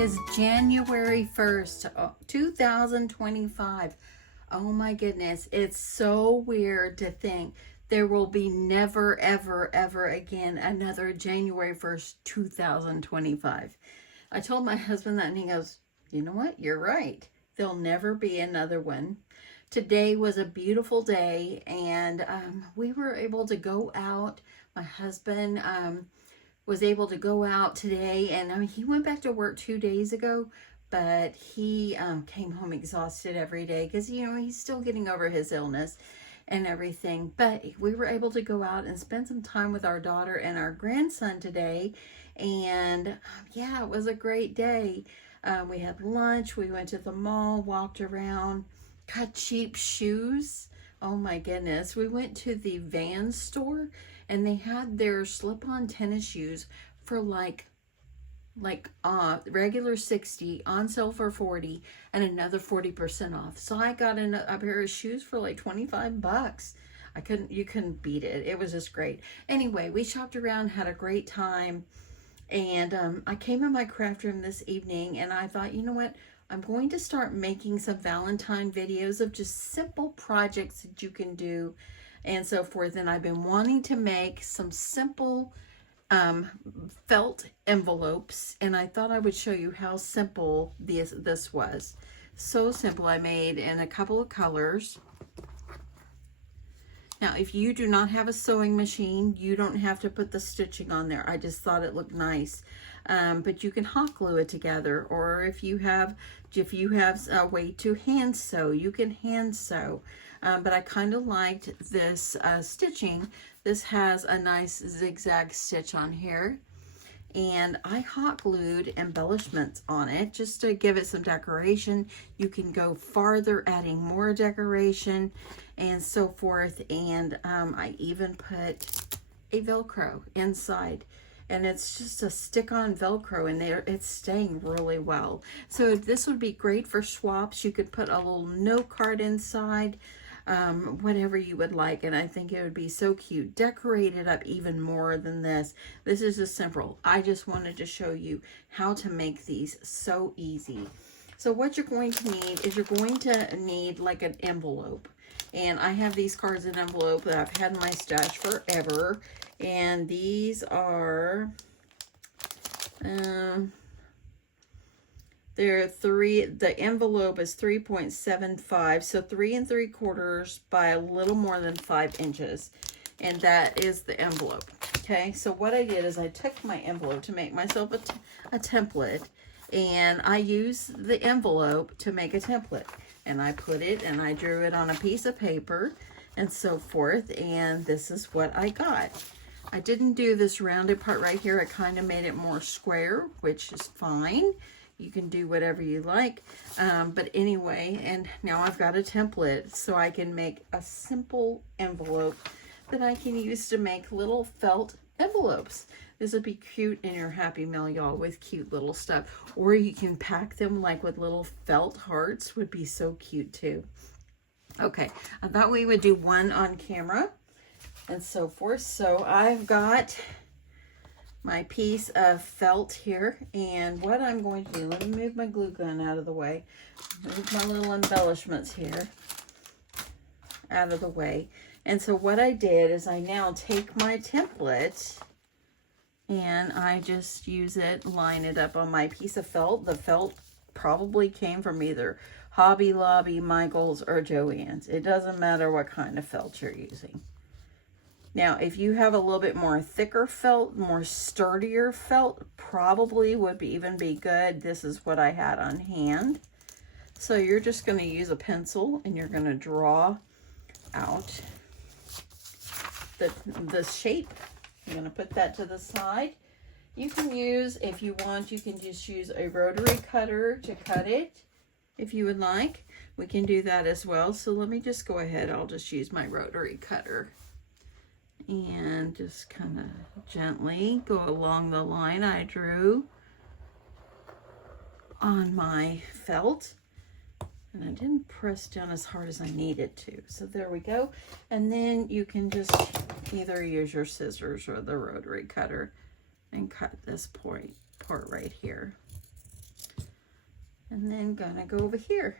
is January 1st, 2025. Oh my goodness, it's so weird to think there will be never, ever, ever again another January 1st, 2025. I told my husband that and he goes, you know what? You're right. There'll never be another one. Today was a beautiful day and we were able to go out. My husband was able to go out today, and he went back to work 2 days ago, but he came home exhausted every day because he's still getting over his illness and everything. But we were able to go out and spend some time with our daughter and our grandson today, and yeah, it was a great day. We had lunch, we went to the mall, walked around, got cheap shoes. Oh my goodness. We went to the Vans store and they had their slip-on tennis shoes for like regular 60, on sale for 40, and another 40% off. So I got a pair of shoes for like 25 bucks. You couldn't beat it. It was just great. Anyway, we shopped around, had a great time. And I came in my craft room this evening and I thought, you know what? I'm going to start making some Valentine videos of just simple projects that you can do and so forth. And I've been wanting to make some simple felt envelopes, and I thought I would show you how simple this was. So simple. I made in a couple of colors. Now, if you do not have a sewing machine, you don't have to put the stitching on there. I just thought it looked nice. But you can hot glue it together, or if you have a way to hand sew, you can hand sew. But I kind of liked this stitching. This has a nice zigzag stitch on here. And I hot glued embellishments on it just to give it some decoration. You can go farther, adding more decoration and so forth. And I even put a Velcro inside, and it's just a stick-on Velcro in there. It's staying really well. So this would be great for swaps. You could put a little note card inside, whatever you would like, and I think it would be so cute. Decorate it up even more than this. This is just simple. I just wanted to show you how to make these so easy. So what you're going to need is you're going to need like an envelope, and I have these cards in envelope that I've had in my stash forever, and these are the envelope is 3.75, so 3 3/4 by a little more than 5 inches, and that is the envelope. Okay, so what I did is I took my envelope to make myself a template, and I used the envelope to make a template, and I put it and I drew it on a piece of paper and so forth, and this is what I got. I didn't do this rounded part right here. I kind of made it more square, which is fine. You can do whatever you like. But anyway, and now I've got a template so I can make a simple envelope that I can use to make little felt envelopes. This would be cute in your Happy Mail, y'all, with cute little stuff. Or you can pack them like with little felt hearts, would be so cute too. Okay, I thought we would do one on camera and so forth. So I've got my piece of felt here, and what I'm going to do, let me move my glue gun out of the way, move my little embellishments here out of the way. And so what I did is I now take my template and I just use it, line it up on my piece of felt. The felt probably came from either Hobby Lobby, Michael's, or Joann's. It doesn't matter what kind of felt you're using. Now, if you have a little bit more thicker felt, more sturdier felt, probably would even be good. This is what I had on hand. So you're just going to use a pencil and you're going to draw out the shape. You're going to put that to the side. You can use, if you want, you can just use a rotary cutter to cut it. If you would like, we can do that as well. So let me just go ahead. I'll just use my rotary cutter and just kind of gently go along the line I drew on my felt. And I didn't press down as hard as I needed to. So there we go. And then you can just either use your scissors or the rotary cutter and cut this part right here. And then gonna go over here.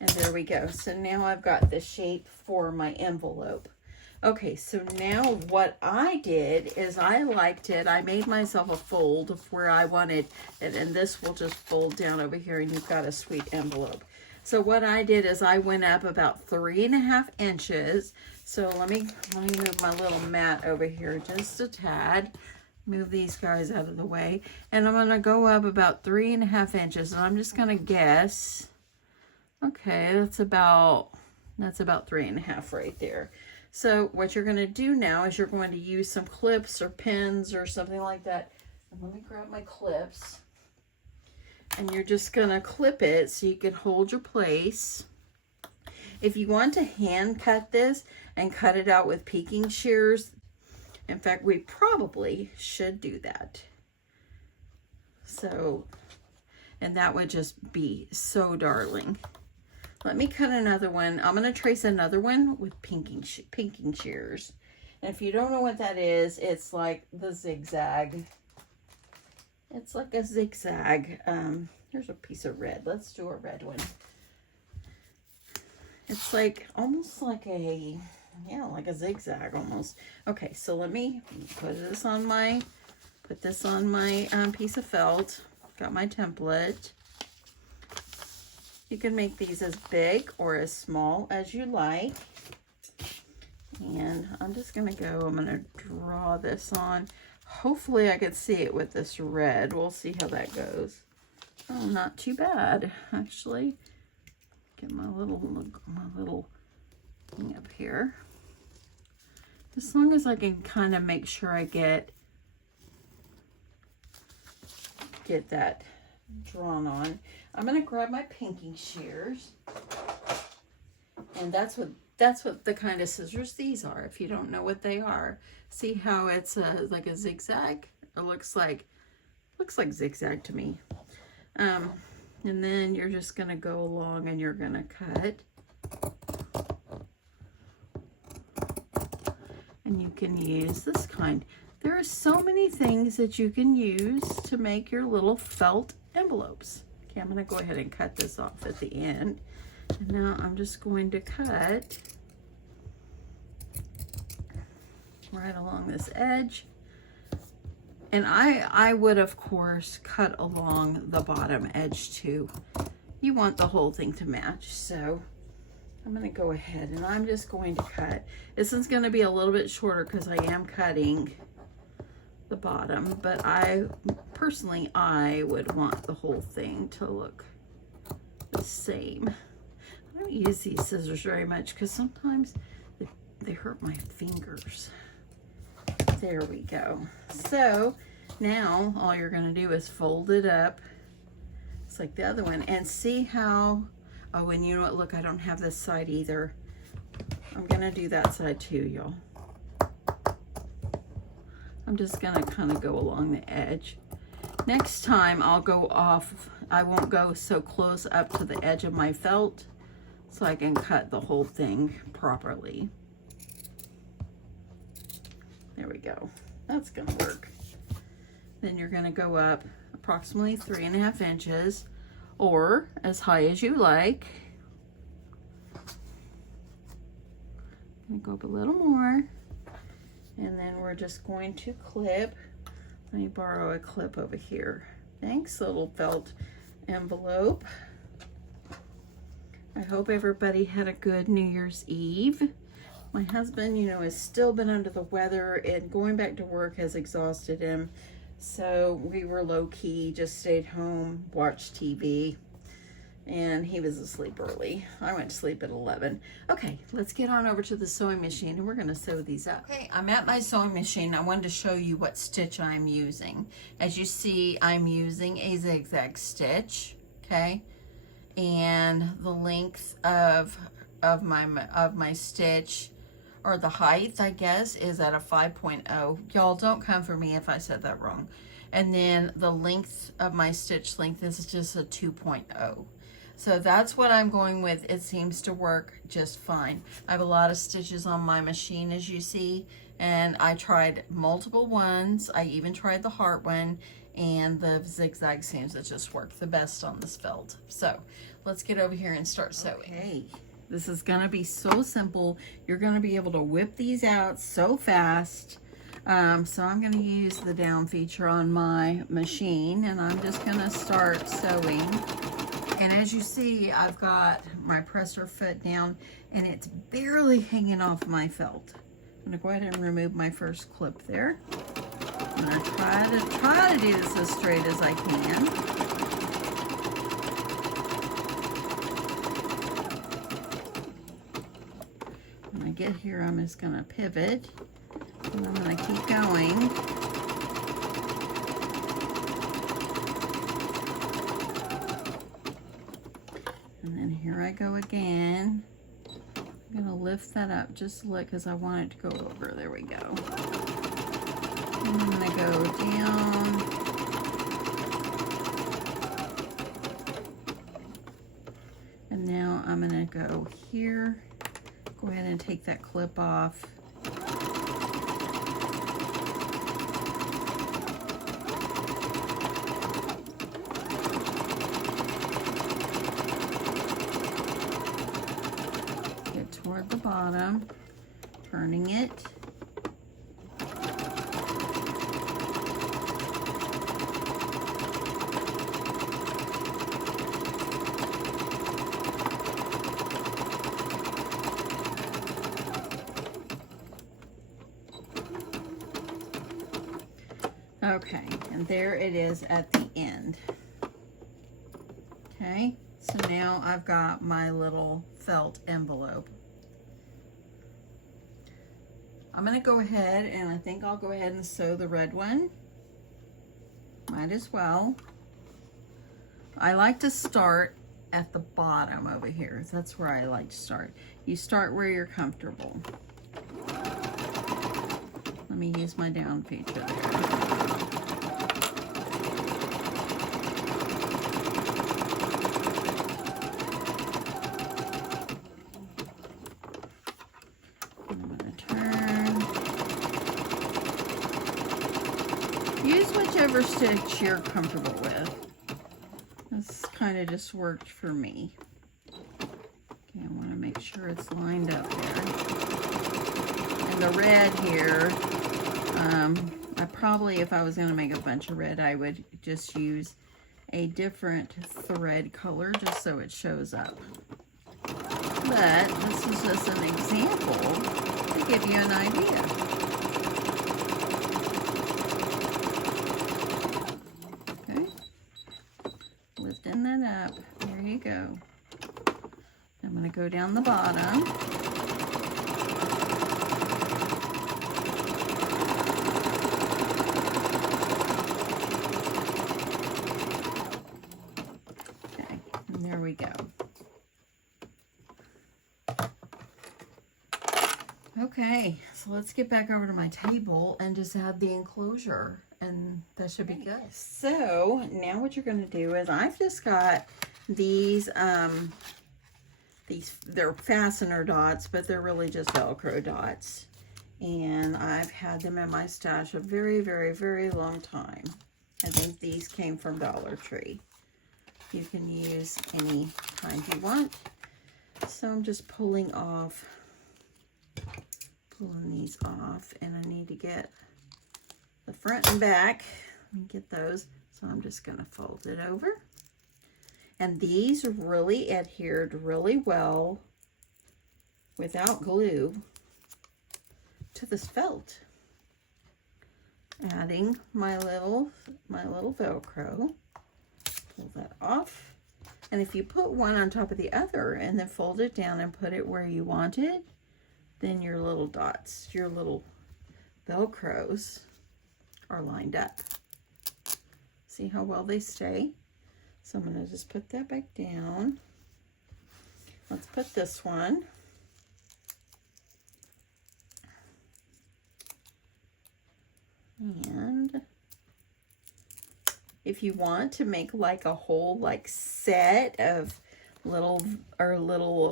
And there we go. So now I've got the shape for my envelope. Okay, so now what I did is I liked it. I made myself a fold of where I wanted it, and this will just fold down over here, and you've got a sweet envelope. So what I did is I went up about 3.5 inches. So let me move my little mat over here just a tad. Move these guys out of the way. And I'm going to go up about 3.5 inches, and I'm just going to guess. Okay, that's about 3.5 right there. So what you're going to do now is you're going to use some clips or pins or something like that. And let me grab my clips. And you're just going to clip it so you can hold your place. If you want to hand cut this and cut it out with peeking shears, in fact, we probably should do that. So, and that would just be so darling. Let me cut another one. I'm going to trace another one with pinking shears. And if you don't know what that is, it's like the zigzag. It's like a zigzag. Here's a piece of red. Let's do a red one. It's like almost like a, yeah, like a zigzag almost. Okay, so let me put this on my piece of felt. Got my template. You can make these as big or as small as you like. And I'm just going to go, I'm going to draw this on. Hopefully I could see it with this red. We'll see how that goes. Oh, not too bad, actually. Get my little thing up here. As long as I can kind of make sure I get that drawn on. I'm going to grab my pinking shears. And that's what the kind of scissors these are, if you don't know what they are. See how it's like a zigzag? It looks like zigzag to me. And then you're just going to go along and you're going to cut. And you can use this kind. There are so many things that you can use to make your little felt envelopes. Okay, I'm going to go ahead and cut this off at the end. And now I'm just going to cut right along this edge. And I would, of course, cut along the bottom edge too. You want the whole thing to match. So I'm going to go ahead and I'm just going to cut. This one's going to be a little bit shorter because I am cutting the bottom. But personally, I would want the whole thing to look the same. I don't use these scissors very much because sometimes they hurt my fingers. There we go. So now all you're going to do is fold it up. It's like the other one. And see how, oh, and you know what? Look, I don't have this side either. I'm going to do that side too, y'all. I'm just going to kind of go along the edge. Next time I'll go off. I won't go so close up to the edge of my felt so I can cut the whole thing properly. There we go. That's going to work. Then you're going to go up approximately 3.5 inches or as high as you like. I'm going to go up a little more. And then we're just going to clip. Let me borrow a clip over here. Thanks, little felt envelope. I hope everybody had a good New Year's Eve. My husband, you know, has still been under the weather, and going back to work has exhausted him. So we were low-key, just stayed home, watched TV, and he was asleep early. I went to sleep at 11. Okay, let's get on over to the sewing machine, and we're going to sew these up. Okay, I'm at my sewing machine. I wanted to show you what stitch I'm using. As you see, I'm using a zigzag stitch, okay? And the length of my stitch, or the height, I guess, is at a 5.0. Y'all, don't come for me if I said that wrong. And then the length of my stitch length is just a 2.0. So that's what I'm going with. It seems to work just fine. I have a lot of stitches on my machine, as you see, And I tried multiple ones. I even tried the heart one, and the zigzag seems to just work the best on this felt. So let's get over here and start sewing. Okay, this is gonna be so simple. You're gonna be able to whip these out so fast. So I'm gonna use the down feature on my machine, and I'm just gonna start sewing. And as you see, I've got my presser foot down, and it's barely hanging off my felt. I'm gonna go ahead and remove my first clip there. I'm gonna try to do this as straight as I can. When I get here, I'm just gonna pivot, and I'm gonna keep going. And then here I go again. I'm gonna lift that up just a little because I want it to go over. There we go. And I'm gonna go down. And now I'm gonna go here. Go ahead and take that clip off. Get toward the bottom, turning it. Okay, and there it is at the end. Okay, so now I've got my little felt envelope. I'm gonna go ahead, and I think I'll go ahead and sew the red one. Might as well. I like to start at the bottom over here. That's where I like to start. You start where you're comfortable. Let me use my down feature there. Use whichever stitch you're comfortable with. This kind of just worked for me. Okay, I want to make sure it's lined up there. And the red here, I probably, if I was going to make a bunch of red, I would just use a different thread color just so it shows up. But this is just an example to give you an idea. Lifting that up. There you go. I'm going to go down the bottom. Okay, and there we go. Okay, so let's get back over to my table and just add the enclosure, and that should be good. So now what you're going to do is, I've just got these they're fastener dots, but they're really just Velcro dots, and I've had them in my stash a very, very, very long time. I think these came from Dollar Tree. You can use any kind you want. So I'm just pulling these off, and I need to get the front and back. Let me get those. So I'm just going to fold it over. And these really adhered really well without glue to this felt. Adding my little Velcro. Pull that off. And if you put one on top of the other and then fold it down and put it where you want it, then your little dots, your little Velcros are lined up. See how well they stay? So I'm going to just put that back down. Let's put this one. And if you want to make like a whole set of little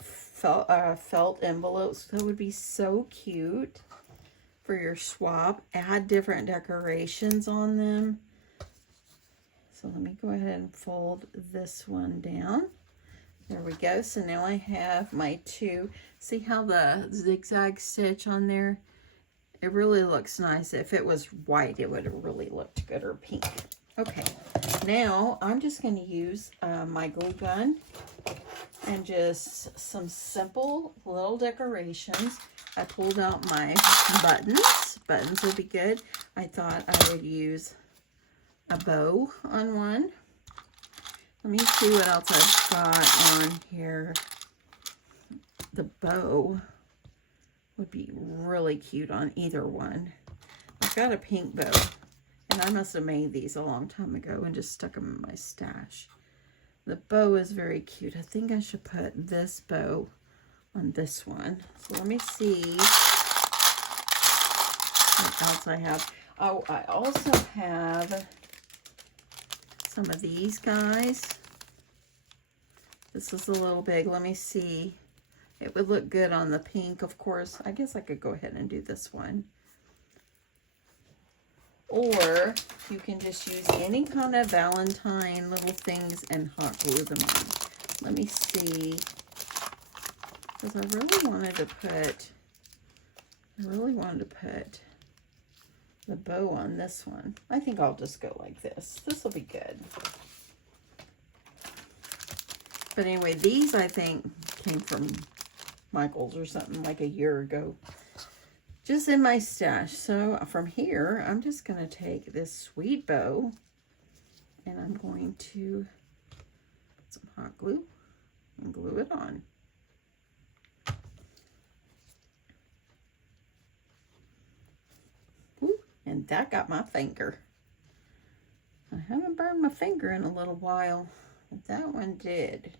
felt envelopes, that would be so cute for your swap. Add different decorations on them. So let me go ahead and fold this one down. There we go. So now I have my two. See how the zigzag stitch on there? It really looks nice. If it was white, it would have really looked good, or pink. Okay, now I'm just going to use my glue gun and just some simple little decorations. I pulled out my buttons. Buttons would be good. I thought I would use a bow on one. Let me see what else I've got on here. The bow would be really cute on either one. I've got a pink bow, and I must have made these a long time ago and just stuck them in my stash. The bow is very cute. I think I should put this bow on this one. So let me see what else I have. Oh, I also have some of these guys. This is a little big. Let me see. It would look good on the pink, of course. I guess I could go ahead and do this one. Or you can just use any kind of Valentine little things and hot glue them on. Let me see. Because I really wanted to put the bow on this one. I think I'll just go like this. This will be good. But anyway, these I think came from Michael's or something like a year ago. Just in my stash. So from here, I'm just going to take this sweet bow and I'm going to put some hot glue and glue it on. Ooh, and that got my finger. I haven't burned my finger in a little while, but that one did.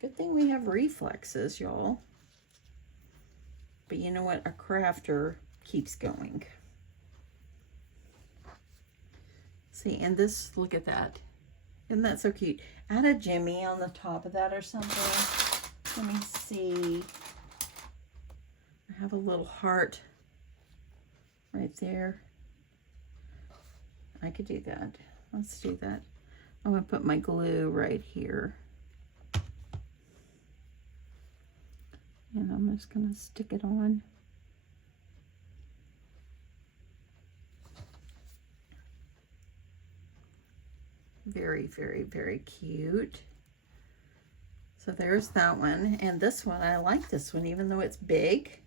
Good thing we have reflexes, y'all. But you know what? A crafter keeps going. See, and this, look at that. Isn't that so cute? Add a Jimmy on the top of that or something. Let me see. I have a little heart right there. I could do that. Let's do that. I'm going to put my glue right here. And I'm just going to stick it on. Very, very, very cute. So there's that one. And this one, I like this one, even though it's big.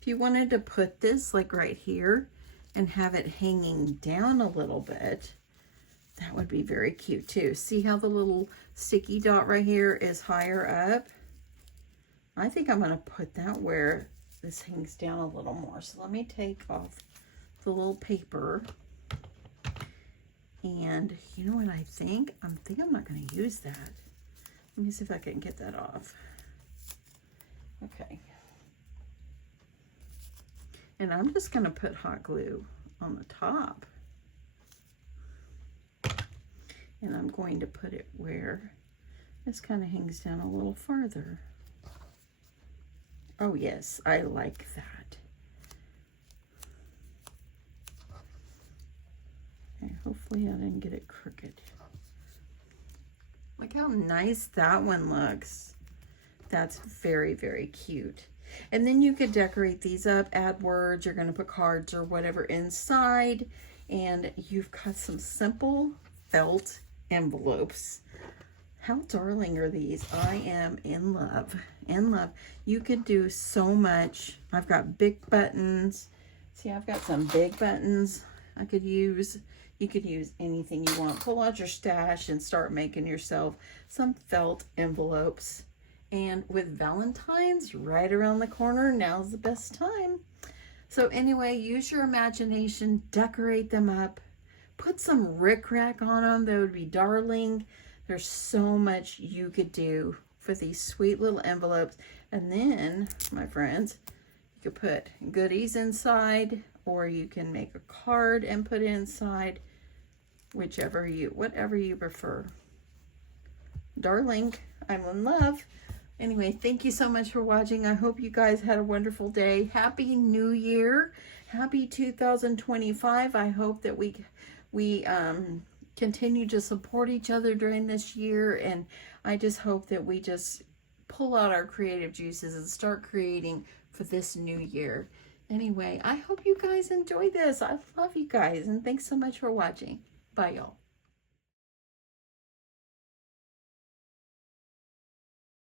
If you wanted to put this like right here and have it hanging down a little bit, that would be very cute too. See how the little sticky dot right here is higher up? I think I'm going to put that where this hangs down a little more. So let me take off the little paper. And you know what I think? I think I'm not going to use that. Let me see if I can get that off. Okay. And I'm just going to put hot glue on the top. And I'm going to put it where this kind of hangs down a little farther. Oh yes, I like that. Okay, hopefully I didn't get it crooked. Look how nice that one looks. That's very, very cute. And then you could decorate these up, add words, you're going to put cards or whatever inside, and you've got some simple felt envelopes. How darling are these? I am in love. In love. You could do so much. I've got big buttons. See, I've got some big buttons I could use. You could use anything you want. Pull out your stash and start making yourself some felt envelopes. And with Valentine's right around the corner, now's the best time. So anyway, use your imagination, decorate them up, put some rickrack on them. That would be darling. There's so much you could do for these sweet little envelopes. And then, my friends, you could put goodies inside, or you can make a card and put it inside, whatever you prefer. Darling, I'm in love. Anyway, thank you so much for watching. I hope you guys had a wonderful day. Happy New Year. Happy 2025. I hope that we continue to support each other during this year, and I just hope that we just pull out our creative juices and start creating for this new year. Anyway, I hope you guys enjoy this. I love you guys, and thanks so much for watching. Bye, y'all.